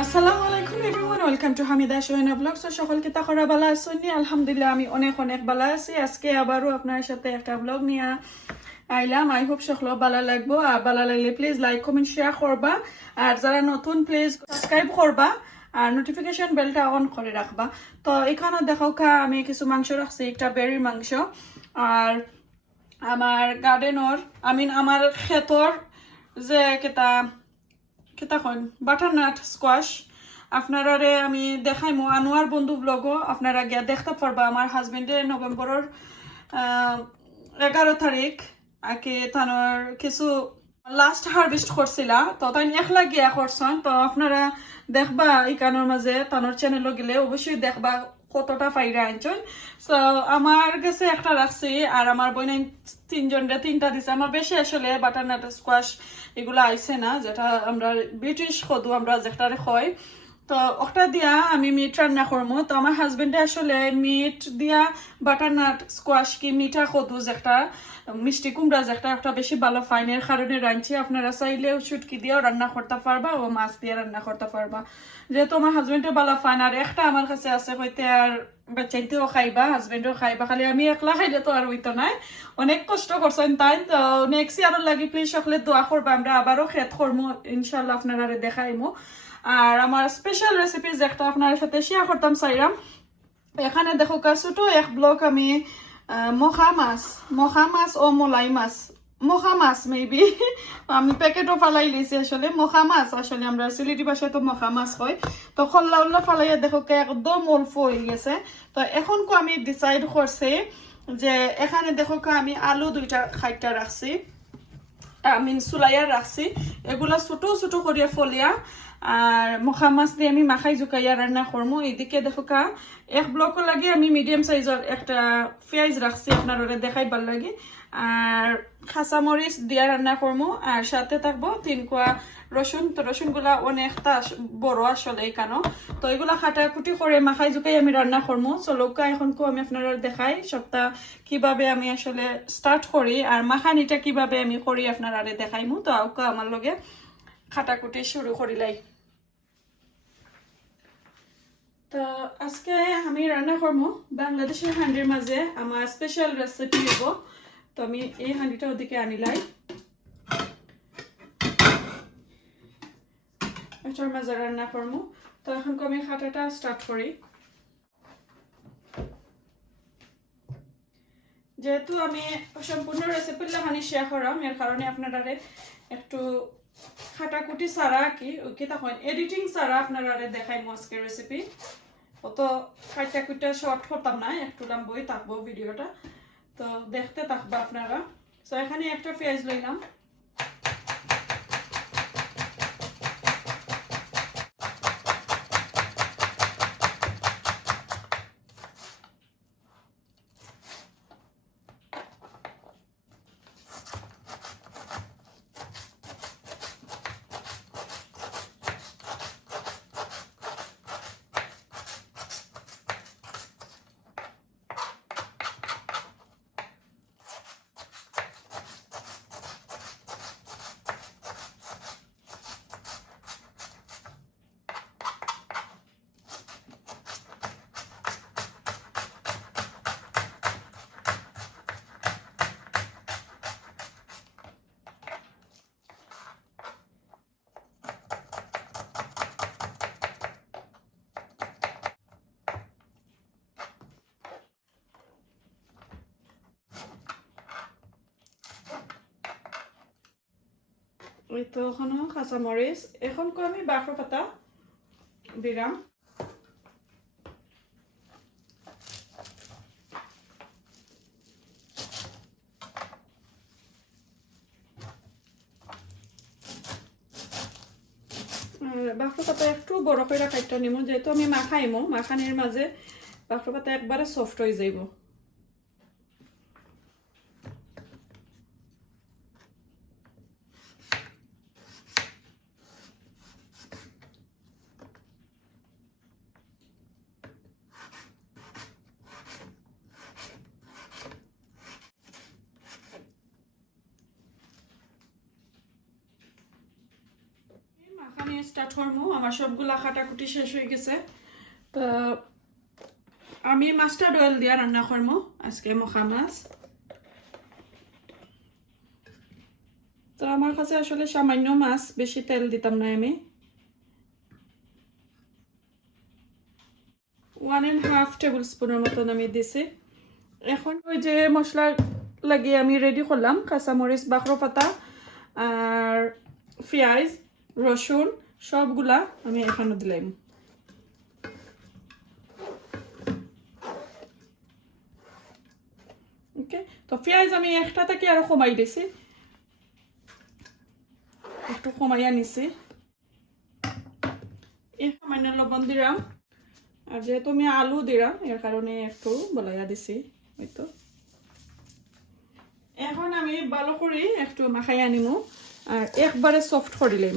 আসসালামু আলাইকুম everyone, welcome to Hamida Sohena blogs. সকলকে তাকরা বালা আসুনি, আলহামদুলিল্লাহ আমি অনেক অনেক বালা আছি। আজকে আবারও আপনার সাথে একটা ব্লগ নিয়ে আইলাম। আই হোপ সকল বালা লাগবো, আর বালা লাগলে প্লিজ লাইক কমেন্ট শেয়ার করবা, আর যারা নতুন প্লিজ সাবস্ক্রাইব করবা আর নোটিফিকেশন বেলটা অন করে রাখবা। তো এখানে দেখো আমি কিছু মাংস রাখছি, একটা বেরির মাংস, আর আমার গার্ডেনর আমার ক্ষেতর যে কেতা কেতা কন বাটারনাট স্কোয়াশ আপনারা আমি দেখাইমো আনোয়ার বন্ধু ব্লগও আপনারা গিয়া দেখতে পারবা। আমার হাজবেন্ডে নভেম্বরের 11 তারিখ আগে তানোর কিছু লাস্ট হারভেস্ট করছিলা, তো তাই একলা গিয়া করছেন। তো আপনারা দেখবা এই কানোর মাঝে তানোর চ্যানেলও গেলে অবশ্যই দেখবা কতটা ফাইরা আনছেন। তো আমার কাছে একটা রাখছি, আর আমার বোন তিনজনরা তিনটা দিছে। আমার বেশি আসলে বাটারনাট স্কোয়াশ এগুলো আইছে না, যেটা আমরা ব্রিটিশ কদু আমরা যেটারে হয়। তো ওটা দিয়া আমি মিট রান্না করবো। তো আমার হাজবেন্ডে আসলে মিট দিয়া বাটারনাট স্কোয়াশ কি মিঠা কদু যেটা মিষ্টি কুমড়া যেটা একটা বেশি ভালো ফাইনের কারণে রাঁধছি। আপনারা চাইলেও শুটকি দিয়েও রান্না করতে পারবা ও মাছ দিয়ে রান্না করতে পারবা, যেহেতু আমার হাজবেন্ডে ভালো ফাইন। আর একটা আমার কাছে আছে হইতে, আর বাচ্চাইতেও খাইবা হাজবেন্ডও খাইবা, খালি আমি একলা খাইলে তো আর হইতো নাই। অনেক কষ্ট করছেন তাই। তো নেক্সট ইয়ারের লাগি প্লিজ সকলে দোয়া করবা, আমরা আবারও খেত করবো ইনশাল্লাহ, আপনারা দেখাইমো। আর আমার স্পেশাল রেসিপি যেটা আপনার সাথে শেয়ার করতাম চাইলাম। এখানে দেখো ছোট এক ব্লক আমি মখা মাছ ও মলাই মাছ, মখা মাছ মেবি আমি প্যাকেটও ফালাই লিছি। আসলে মখা মাছ আসলে আমরা সিলেটি ভাষায় তো মখা মাছ হয়। তো খল্লা উল্লা ফালাইয়া দেখো একদম অল্প হয়ে গেছে। তো এখন আমি ডিসাইড করছি যে এখানে দেখো আমি আলু 2টা খাইটা রাখছি, আমি চুলাইয়া রাখছি। এগুলা ছোট ছোট করিয়া ফলিয়া আর মখা মাছ দিয়ে আমি মাখাই জুকাইয়া রান্না করবো। এদিকে দেখো এক ব্লকও লাগে আমি মিডিয়াম সাইজের একটা পেঁয়াজ রাখছি আপনার দেখাইবার লাগে, আর কাঁচামরিচ দিয়া রান্না করবো, আর সাথে থাকবো 3 কোয়া রসুন। তো রসুনগুলা অনেকটা বড় আসলে এখানো। তো এগুলা কাটাকুটি করে মাখাই জুকাই আমি রান্না করবো। চলৌকা এখন আমি আপনারা দেখাই সবটা কিভাবে আমি আসলে স্টার্ট করি, আর মাখানিটা কিভাবে আমি করি আপনারা দেখাইমু। তো আউকা আমার লগে কাটাকুটি শুরু করিলাই। তো আজকে আমি রান্না করবো বাংলাদেশের হান্ডির মাঝে আমার স্পেশাল রেসিপি হব। তো আমি এই হান্ডিটা ওদিকে আনিলাই, এটার মাঝে রান্না করবো। তো এখন আমি খাটাটা স্টার্ট করি। যেহেতু আমি সম্পূর্ণ রেসিপি লাহানি শেয়ার করাম, এর কারণে আপনারা একটু খাটাকুটি ছাড়া কি তখন এডিটিং ছাড়া আপনারা দেখাই আজকের রেসিপি। অত খাটাকুটা শর্ট করতাম না, একটু লম্বই থাকবো ভিডিওটা, তো দেখতে থাকবা আপনারা। তো এখানে একটা পেঁয়াজ লইলাম, ওই তো ওখানে কাঁচামরিচ। এখন আমি বাঁকড়া পাতা দিলাম, বাঁকড়া পাতা একটু বড় করে কাটটা নিব, যেহেতু আমি মাখাইমো মাখানির মাঝে বাঁকড়া পাতা একবারে সফট হয়ে যাইব। স্টার্ট করবো আমার সবগুলা কাটাকুটি শেষ হয়ে গেছে তো আমি মাস্টার্ড অয়েল দিয়া রান্না করবো আজকে মখা মাছ তো আমার কাছে আসলে সামান্য মাছ বেশি তেল দিতাম না আমি 1.5 টেবিল স্পুনের মতন আমি দিছি এখন ওই যে মশলা লাগিয়ে আমি রেডি করলাম কাঁচামরিচ বাখরো পাতা আর পেঁয়াজ রসুন সবগুলা আমি এখানে দিলাম ওকে তো পেঁয়াজ আমি একটা থেকে আরো কমাই দিছি একটু কমাইয়া নিছি এই সামান্য লবণ দিলাম আর যেহেতু আমি আলু দিলাম এর কারণে একটু বলাইয়া দিছি হয়তো এখন আমি ভালো করে একটু মাখাইয়া নিমু আর একবারে সফট করে দিলাম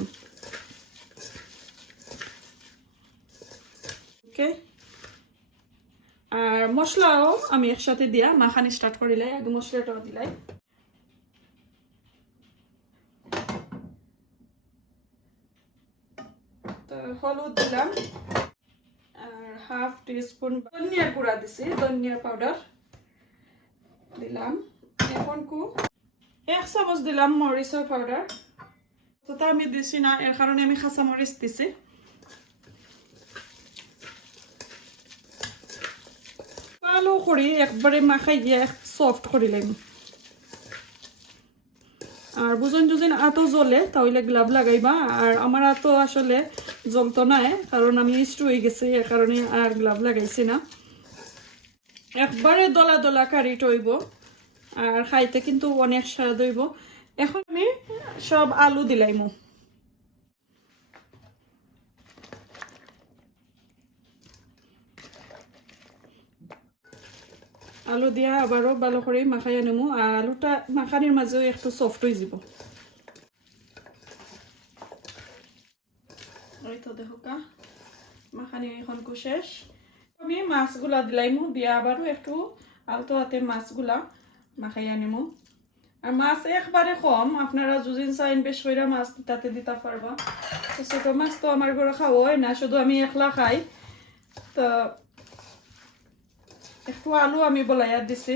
ওকে আর মশলাও আমি একসাথে দিয়া মাখানি স্টার্ট করিলে একদম মশলাটাও দিলাই তো হলুদ দিলাম আর 1/2 টিস্পুন ধনিয়ার গুঁড়া দিছি ধনিয়ার পাউডার দিলাম এখন কু 1 চামচ দিলাম মরিচের পাউডার তো তা আমি দিছি না এর কারণে আমি কাঁচা মরিচ দিছি ভালো করে একবারে মাখাই দিয়ে সফট করিলাম আর বুঝুন যদি আতো জ্বলে তাহলে গ্লাভ লাগাইবা আর আমার আতো আসলে জ্বলতো না কারণ আমি স্টু হয়ে গেছি এর কারণে আর গ্লাভ লাগাইছি না একবারে দলা দলা কারি টইব আর খাইতে কিন্তু অনেক স্বাদ হইব এখন আমি সব আলু দিলাইমু আলু দিয়া আবারও ভালো করে মাখাইয়া নেমু আর আলুটা মাখানির মাঝেও একটু সফট হয়ে যাব ওই তো দেখো কা মাখানি এখন শেষ আমি মাছগুলা দিলাইমু দিয়া আবারও একটু আলতো হাতে মাছগুলা মাখাইয়া নেমু আর মাছ একবারে কম আপনারা যদি চাইন বেশ করে মাছ তাতে দিতে পারবা ছোট মাছ তো আমার ঘরে খাওয়া হয় না শুধু আমি একলা খাই তো একটু আলু আমি বলাইয়া দিছি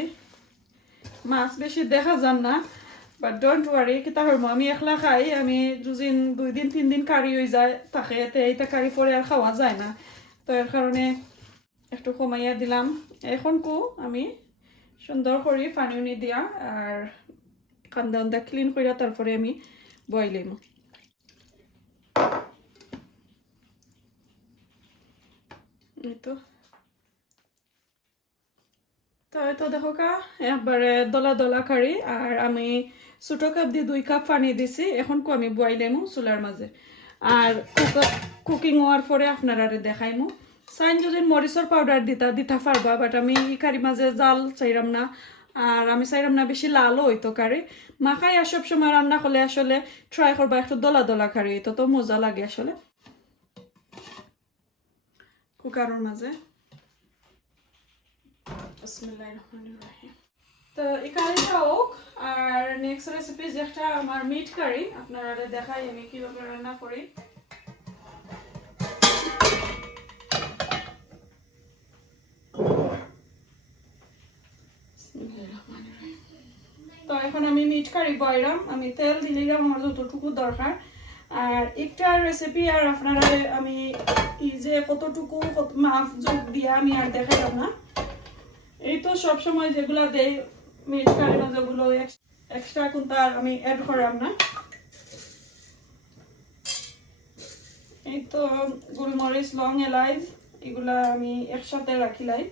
মাছ বেশি দেখা যান না বাট ডোন্ট ওয়ারি কিতা হরমো আমি একলা খাই আমি দুদিন 2 দিন 3 দিন কারি হয়ে যায় থাকে এইটা কারি পরে আর খাওয়া যায় না তো এর কারণে একটু কমাইয়া দিলাম এখন কু আমি সুন্দর করে পানি উনি দিয়া আর কান্দা উন্দা ক্লিন করিয়া তারপরে আমি বয়লাম এই তো তো দেখো কা একবারে দলা দলা কারি আর আমি ছোটো কাপ দিয়ে 2 কাপ পানি দিছি এখন কো আমি বয়লামু চুলার মাঝে আর কুকিং হওয়ার পরে আপনারা দেখাইমু চাইন যদি মরিচের পাউডার দিতা পারবা বাট আমি এই কারি মাঝে জাল চাইরাম না আর আমি চাইরাম না বেশি লালও হইতো কারি মাখাই আর সব সময় রান্না করলে আসলে ট্রাই করবা একটু দলা দলা কারি তো তো মজা লাগে আসলে কুকারের মাঝে বিসমিল্লাহিররহমানিররহিম তো এই কারিটা হোক আর নেক্সট রেসিপি যেটা আমার মিট কারি আপনারা দেখাই আমি কিভাবে রান্না করি তো এখন আমি মিট কারি বয়রাম আমি তেল দিলাম আমার যতটুকু দরকার আর একটা রেসিপি আর আপনারা আমি এই যে কতটুকু মাপ যোগ দিয়া আমি আর দেখাইলাম না এই তো সব সময় যেগুলা দেই মিট কারি না যেগুলো এক্সট্রা কোনটা আমি অ্যাড করাম না এই তো গোলমরিচ লং এলাচ এগুলা আমি একসাথে রাখিলাই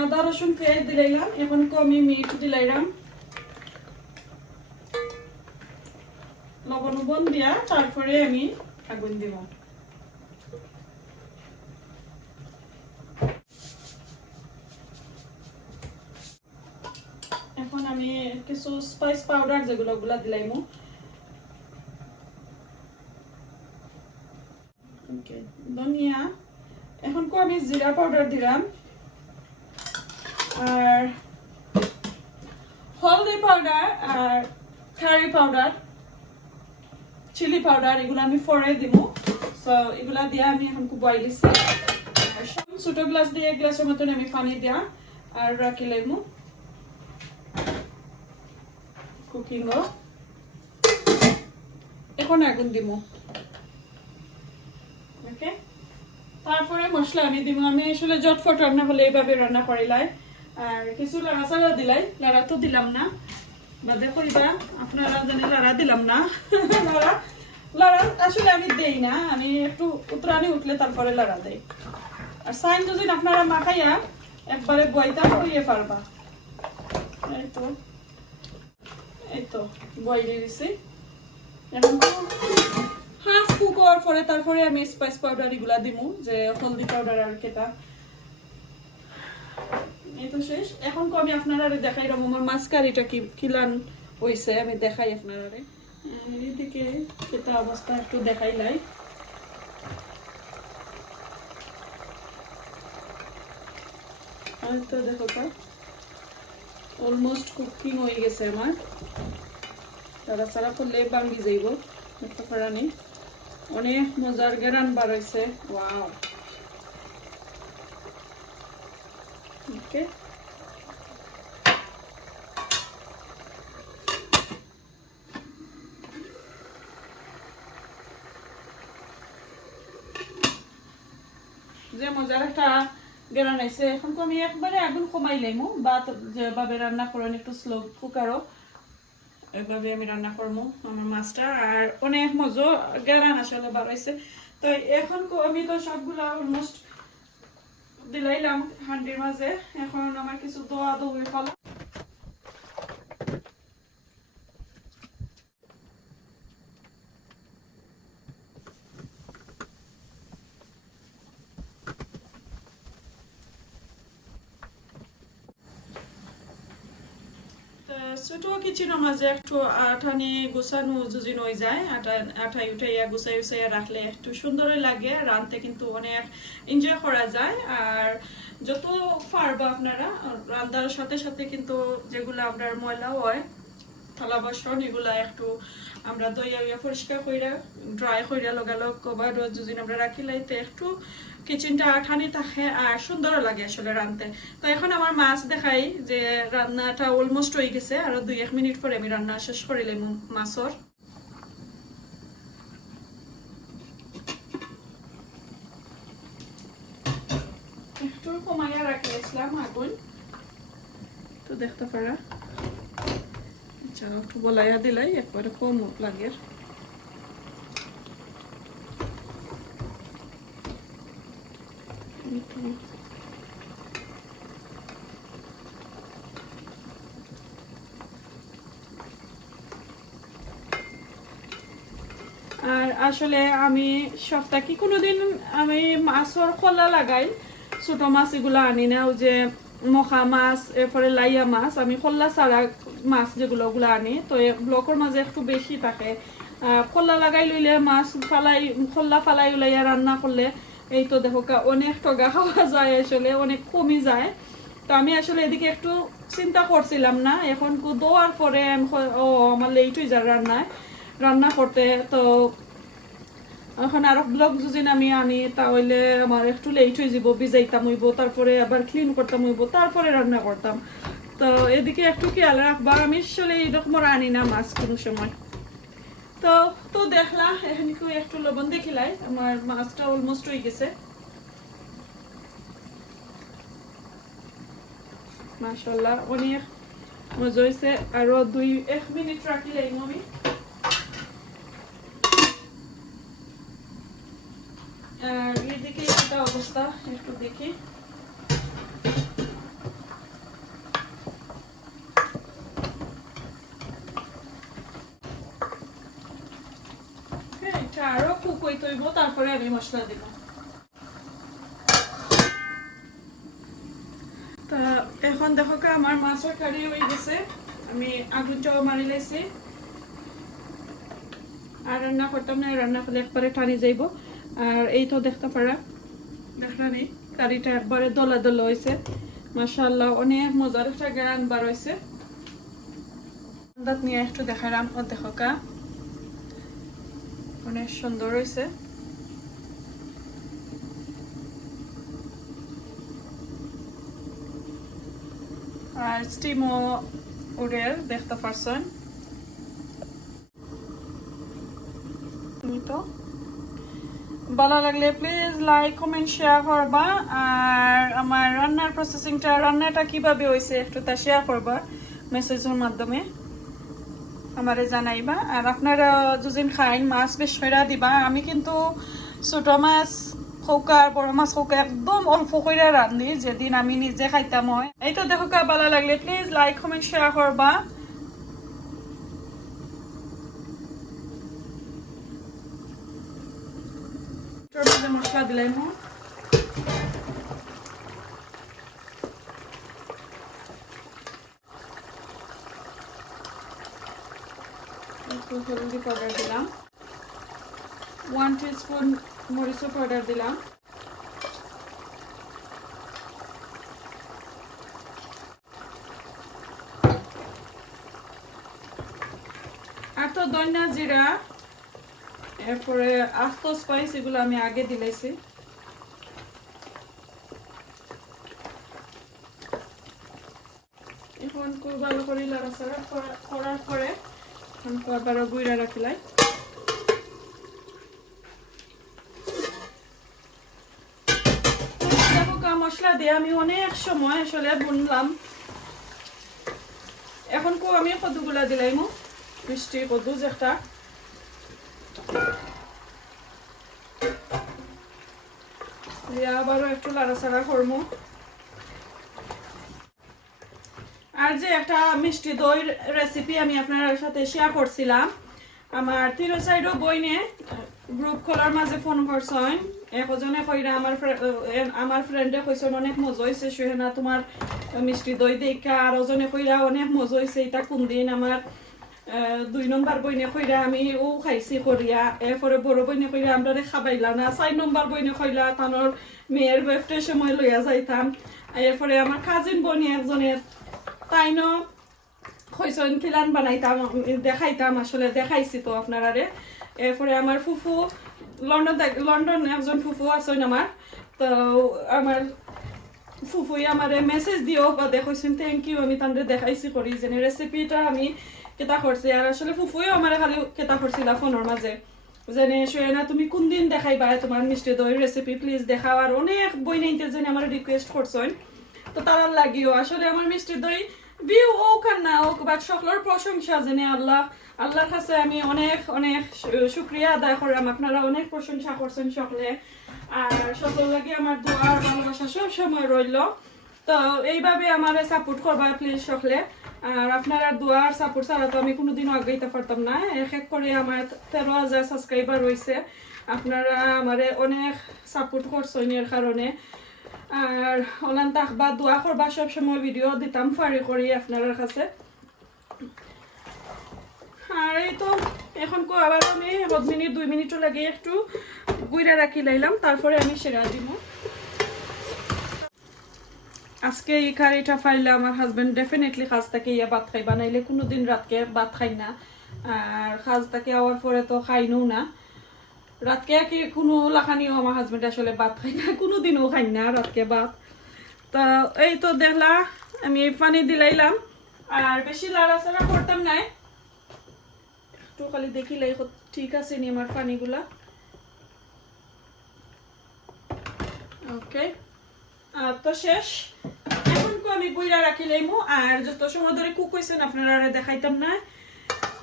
আদা রসুন পেঁয়াজ দিলাম এখন আমি মিট দিলাম লবণ দিয়া তারপরে আমি আগুন দিব আমি কিছু স্পাইস পাউডার যেগুলো ওগুলা দিলাইমু। ওকে, ধনিয়া। এখন আমি জিরা পাউডার দিলাম, আর হলদি পাউডার আর কারি পাউডার, চিলি পাউডার এগুলো আমি পরে দিব। সো এগুলা দিয়ে আমি এখন খুব বয়েল দিছি। ছোট গ্লাস দিয়ে 1 গ্লাসের মতন আমি পানি দিয়া আর রাখি লাইমু কুকিং। এখন আগুন দিব। ওকে, তারপরে মশলা আমি দিব। আমি আসলে জটফট রান্না হলে এইভাবে রান্না করিলাই, আর কিছু লাড়া চাড়া দিলাই। লাড়া তো দিলাম না, বাদে করিবা আপনারা জানি লাড়া দিলাম না। লাড়া আসলে আমি দেই না, আমি একটু উতরানি উঠলে তারপরে লাড়া দেই। আর সাইন যদি আপনারা মাখাইয়া একবারে বয়টা করিয়ে পারবা। এই তো বয় দিয়ে দিছি। এখন হাফ কুক হওয়ার পরে তারপরে আমি স্পাইস পাউডার এগুলা দিমু, যে হলদি পাউডার আর কেটা। এই তো শেষ। এখন আমি আপনারা দেখাই রকম আমার মাছ কারিটা কি কিলান হইছে, আমি দেখাই আপনারা। এইদিকে কেটা অবস্থা একটু দেখাইলাই। আর তো দেখো তো অলমোস্ট কুকিং হয়ে গেছে আমার। তারা সারা করলে ভাঙ্গি যাইব, একটা ফারানি। অনেক মজার গেরান বার হয়েছে। ওয়াও। ওকে, যে মজার একটা গেরান আইছে। এখন তো আমি একবারে আগুন কমাই লাইমু, বা যেভাবে রান্না করেন একটু স্লো কুকারও এভাবে আমি রান্না করবো আমার মাছটা। আর অনেক মজা গেরান আসলে বার হয়েছে। তো এখন আমি তো সবগুলা অলমোস্ট দিলাইলাম হান্ডির মাঝে। এখন আমার কিছু দোয়া দৌড়ে ফেলা। ছোট কিচেনের মাঝে একটু আঠানি গোছানো যদি হয়ে যায়, আঠাই উঠাইয়া গুছাই উছাইয়া রাখলে একটু সুন্দরই লাগে, রাঁধতে কিন্তু অনেক এনজয় করা যায়। আর যত পারবো আপনারা রান্নার সাথে সাথে কিন্তু যেগুলো আপনার ময়লা হয় থালা বাসন এগুলা একটু আমরা দইয়া পরিষ্কার কইরা ড্রাই কইরা লগালগ কভার যদি আমরা রাখি লাইতে একটু কিচেনটা আঠানি থাকে আর সুন্দর লাগে আসলে রাঁধতে। তো এখন আমার মাছ দেখাই যে রান্নাটা অলমোস্ট হয়ে গেছে, আরো 2-1 মিনিট পরে আমি রান্না শেষ করিলাম মাছর। একটু কমাইয়া রাখিয়েছিলাম আগুন, তো দেখতে পারা। আচ্ছা, একটু বলাইয়া দিলাই একবারে কম লাগে। আর আসলে আমি সপ্তাহে কি কোনোদিন আমি মাছর খোলা লাগাই, ছোট মাছ এগুলো আনি না। ওই যে মখা মাছ, এরপরে লাইয়া মাছ, আমি খোলা ছাড়া মাছ যেগুলো ওগুলো আনি। তো ব্লকের মাঝে একটু বেশি থাকে। খোলা লাগাই লইলে মাছ খোলা ফালাই উলাইয়া রান্না করলে এই তো দেখো অনেক টগা খাওয়া যায়, আসলে অনেক কমে যায়। তো আমি আসলে এদিকে একটু চিন্তা করছিলাম না, এখন দোয়ার পরে আমার লেট হয়ে যায় রান্না করতে। তো এখন আরো ব্লগ যদি আমি আনি তাহলে আমার একটু লেট হয়ে যাব, ভিজাইতাম হইব, তারপরে আবার ক্লিন করতাম হইব, তারপরে রান্না করতাম। তো এদিকে একটু খেয়াল রাখবা। আমি আসলে এইরকম আনি না মাছ কোনো সময়। তো দেখলা এখন একটু লবণ দেখিলাই, আমার মাছটা অলমোস্ট হয়ে গেছে। মাশাআল্লাহ অনেক মজা হয়েছে। আরো 2-1 মিনিট রাখিলাই আমি। আর এদিকে একটা অবস্থা একটু দেখি। এটা আরো কুক হইতে হইব, তারপরে আমি মশলা দিব। তা এখন দেখো আমার মাছের কারি হয়ে গেছে। আমি আগুনটাও মারি লাইছি আর রান্না করতাম না রান্না করলে একবারে টানি যাইব আর এই তো দেখতে পারা দেখলানি কারিটা একবারে দলা দলা হয়েছে মাশাআল্লাহ অনেক মজার একটা গান বার হয়েছে দাঁত নিয়ে একটু দেখালাম ও দেখো কা অনেক সুন্দর হয়েছে আর স্টিমও উড়ের দেখতে পারছেন তো ভালো লাগলে প্লিজ লাইক কমেন্ট শেয়ার করবা আর আমার রান্নার প্রসেসিংটা রান্নাটা কিভাবে হয়েছে একটু তা শেয়ার করবা মেসেজের মাধ্যমে আমারে জানাইবা আর আপনারা যদিন খাইন মাছ বেশ করে দিবা আমি কিন্তু ছোট মাছ খোকা বড় মাছ খোকা একদম অল্প করে রান্ধি যেদিন আমি নিজে খাইতাম হয় এই তো দেখো কা ভালো লাগলে প্লিজ লাইক কমেন্ট শেয়ার করবা মশলা দিলাম হলদি পাউডার দিলাম 1 টিস্পুন মরিচ পাউডার দিলাম আর তো ধনিয়া জিরা এরপরে আস্ত স্পাইস এগুলো আমি আগে দিলাইছি এখন খুব ভালো করে লাড়াচাড়া করার পরে আবার গুঁড়া রাখিলাই মশলা দিয়ে আমি অনেক সময় আসলে বুনলাম এখন আমি কদুগুলা দিলাইমু মিষ্টি কদু যেটা আবারও একটু লাড়াচাড়া করবো আর যে একটা মিষ্টি দই রেসিপি আমি আপনার সাথে শেয়ার করছিলাম আমার তিনো সাইডও বইনে গ্রুপ খোলার মাঝে ফোন করছেন একজনে কইরা আমার ফ্রেন্ডে কইছেন অনেক মজা হয়েছে সুহেনা তোমার মিষ্টি দই দেখা আর ওজনে কইরা অনেক মজা হয়েছে এটা কোন দিন আমার 2 নম্বর বইনে কইরা আমি ও খাইছি করিয়া এরপরে বড় বইনে কইরা আমরা খাবাইলা না 4 নম্বর বইনে কইলা তানোর মেয়ের বার্থডে সময় লইয়া যাইতাম এরপরে আমার কাজিন বনি একজনের তাইনো কইছেন খিলান বানাইতাম দেখাইতাম আসলে দেখাইছি তো আপনারারে এরপরে আমার ফুফু লন্ডন একজন ফুফু আছেন আমার তো আমার ফুফুই আমারে মেসেজ দিও বা দেখছেন থ্যাংক ইউ আমি তাদের দেখাইছি করি যে রেসিপিটা আমি কেতা করছি আর আসলে ফুফুইও আমার খালি কেতা করছিল ফোনের মাঝে জানে সুয়েনা তুমি কোন দিন দেখাইবা তোমার মিষ্টি দই রেসিপি প্লিজ দেখাও আর অনেক বই নাইতে জানি আমার রিকোয়েস্ট করছেন তো তার লাগিও আসলে আমার মিষ্টি দই ভিউ ও কান্না ও বাট সকলের প্রশংসা জানে আল্লাহর কাছে আমি অনেক অনেক শুকরিয়া আদায় করাম আপনারা অনেক প্রশংসা করছেন সকলে আর সকল লাগি আমার দোয়া আর ভালোবাসা সব সময় রইল তো এইভাবে আমারে সাপোর্ট করবা প্লিজ সকলে আর আপনারা দোয়া আর সাপোর্ট ছাড়া তো আমি কোনোদিনও আগাইতে পারতাম না এক করে আমার 13,000 সাবস্ক্রাইবার রয়েছে আপনারা আমারে অনেক সাপোর্ট করছেন এর কারণে আর অলান তাকবা দোয়া করবা সব সময় ভিডিও দিতাম ফারি করি আপনার কাছে আর এই তো এখন আবার আমি 1 মিনিট 2 মিনিটও লাগে একটু গুইরা রাখি লাইলাম তারপরে আমি সেরা দিব আজকে এই কারিটা ফাইলে আমার হাজবেন্ড ডেফিনেটলি খাজ থেকে ইয়া ভাত খাই বানাইলে কোনোদিন রাতকে ভাত খাই না আর খাজ থেকে আওয়ার পরে তো খাইনও না রাতকে কি কোনো লাখানিও আমার হাজবেন্ড আসলে ভাত খাই না কোনোদিনও খাই না রাতকে ভাত তো এই তো দেখলা আমি পানি দিলাইলাম আর বেশি লাড়াচাড়া করতাম না একটু খালি দেখিলাই ঠিক আছে নি আমার পানিগুলা ওকে তো শেষ এখন আমি গুইরা রাখি লাইমু আর যত সময় ধরে কুক হইছেন আপনারা দেখাইতাম না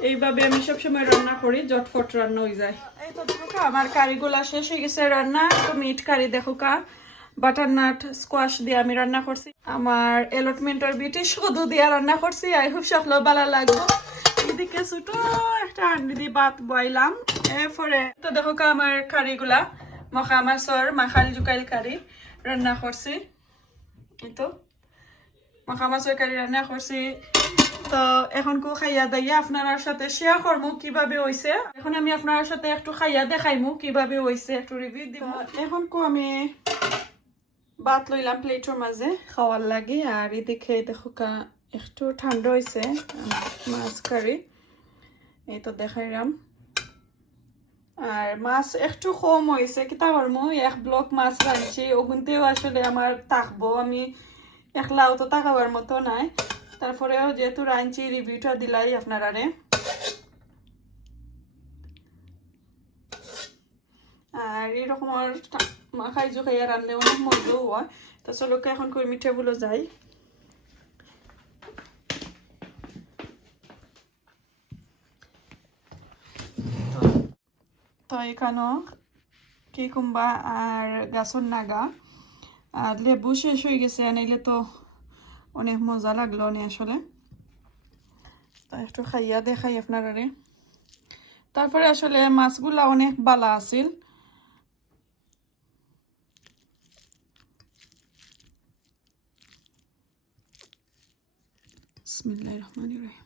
এইভাবে আমি সব সময় রান্না করি জটফট রান্না হয়ে যায় এই তো দেখো আমার কারিগুলা শেষ হয়ে গেছে রান্না তো মিট কারি দেখো কা বাটারনাট স্কোয়াশ দিয়ে আমি রান্না করছি আমার এলটমেন্টর বিটি শুধু দিয়ে রান্না করছি আই হোপ সকলে ভালো লাগবে এদিকে ছোট একটা হান্ডি দিয়ে ভাত বইলাম এরপরে তো দেখো কা আমার কারিগুলা মখা মাছর মাখাল জুকাইল কারি রান্না করছি এই তো মাখা মাছের কারি রান্না করছি। তো এখন কো খাইয়া দাইয়া আপনার সাথে শেয়ার করবো কিভাবে হইছে। এখন আমি আপনার সাথে একটু খাইয়া দেখাইমু কিভাবে হইছে, একটু রিভিউ দিব। এখন কো আমি ভাত লইলাম প্লেটের মাঝে খাওয়ার লাগে। আর এদিকে দেখো একটু ঠান্ডা হয়েছে মাছ কারি, এই তো দেখাইলাম। আর মাছ একটু কম হয়েছে, কিতা করবো, এক ব্লক মাছ রাঁধছি, ওগুনতেও আসলে আমার থাকবো, আমি একলাও তো তাকাবার মতো নাই। তারপরেও যেহেতু রাঁধছি রিভিউটা দিলাই আপনারারে। আর এরকম মাখাই জোখাইয়া রাঁধলে অনেক মজাও হয়। তো চলো এখন কই মিঠাগুলো যাই। তো এখানেও কিকুম্বা আর গাছর নাগা আর লেবু শেষ হয়ে গেছে, আনাইলে তো অনেক মজা লাগলো অনেক আসলে। তো একটু খাইয়া দেখাই আপনারারে। তারপরে আসলে মাছগুলা অনেক বালা আছিল। বিসমিল্লাহির রহমানির রহিম।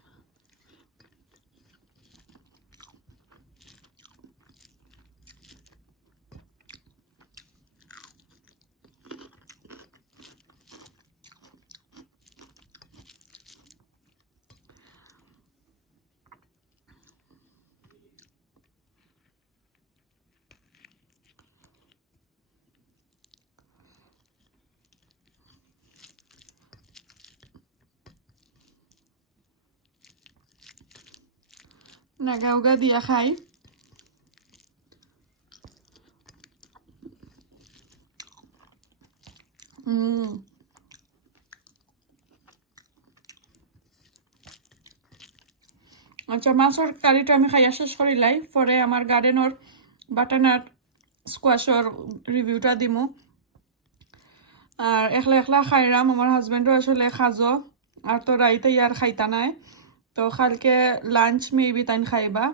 নাগা উগা দিয়া খাই। আচ্ছা, মাছের কারিটা আমি খাইয়া শেষ করিলাই, পরে আমার গার্ডেনের বাটানার স্কোয়াশর রিভিউটা দিমু। আর একলা একলা খাইরাম, আমার হাজব্যান্ডও আসলে খাজো, আর তো রাইতে ইয়ার খাইতা নাই। তো কালকে লাঞ্চ মেবি তাই খাইবা।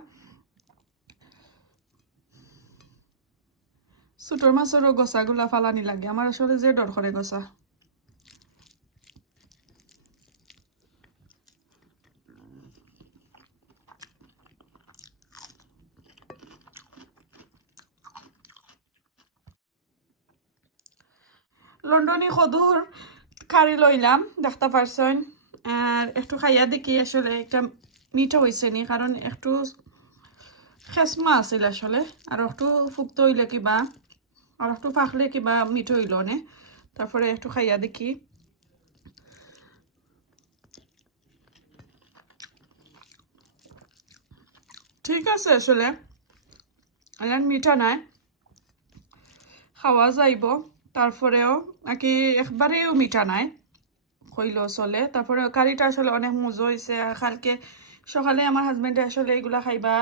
ছোটর মাছেরও গছাগুলা ফালানি লাগে, আমার আসলে যে ডর করে গছা। লন্ডনী সদুর কারি লইলাম, দেখতে পারছেন। আর একটু খাইয়া দেখি আসলে একটা মিঠা হয়েছে নি, কারণ একটু খেসমা আছিল আসলে। আর একটু ফুক্ত হইলে কিবা, আর একটু পাকলে কিবা মিঠা হইল নে। তারপরে একটু খাইয়া দেখি। ঠিক আছে আসলে, আর মিঠা নাই, খাওয়া যাইব। তারপরেও নাকি একবারেও মিঠা নাই হইলেও চলে। তারপরে কারিটা আসলে অনেক মজা হয়েছে। আর কালকে সকালে আমার হাজব্যান্ডে আসলে এগুলা খাইবা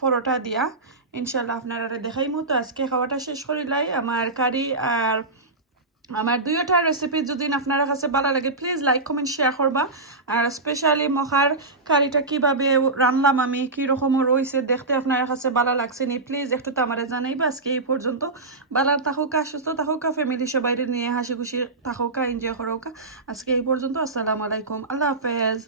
পরোটা দিয়া, ইনশাল্লাহ আপনারা দেখাইমু। তো আজকে খাওয়াটা শেষ করিলাই আমার কারি আর আমার দুইটা রেসিপি যদি আপনারা কাছে ভালো লাগে প্লিজ লাইক কমেন্ট শেয়ার করবা। আর স্পেশালি মখার কারিটা কিভাবে রান্নাম আমি, কীরকম রয়েছে দেখতে আপনারা কাছে ভালো লাগছে নি প্লিজ একটু তো আমার জানাইবা। আজকে এই পর্যন্ত, ভালো থাকুকা, সুস্থ থাকুকা, ফ্যামিলি সবাই নিয়ে হাসি খুশি থাকুকা, এনজয় করোকা। আজকে এই পর্যন্ত, আসসালামু আলাইকুম, আল্লাহ হাফেজ।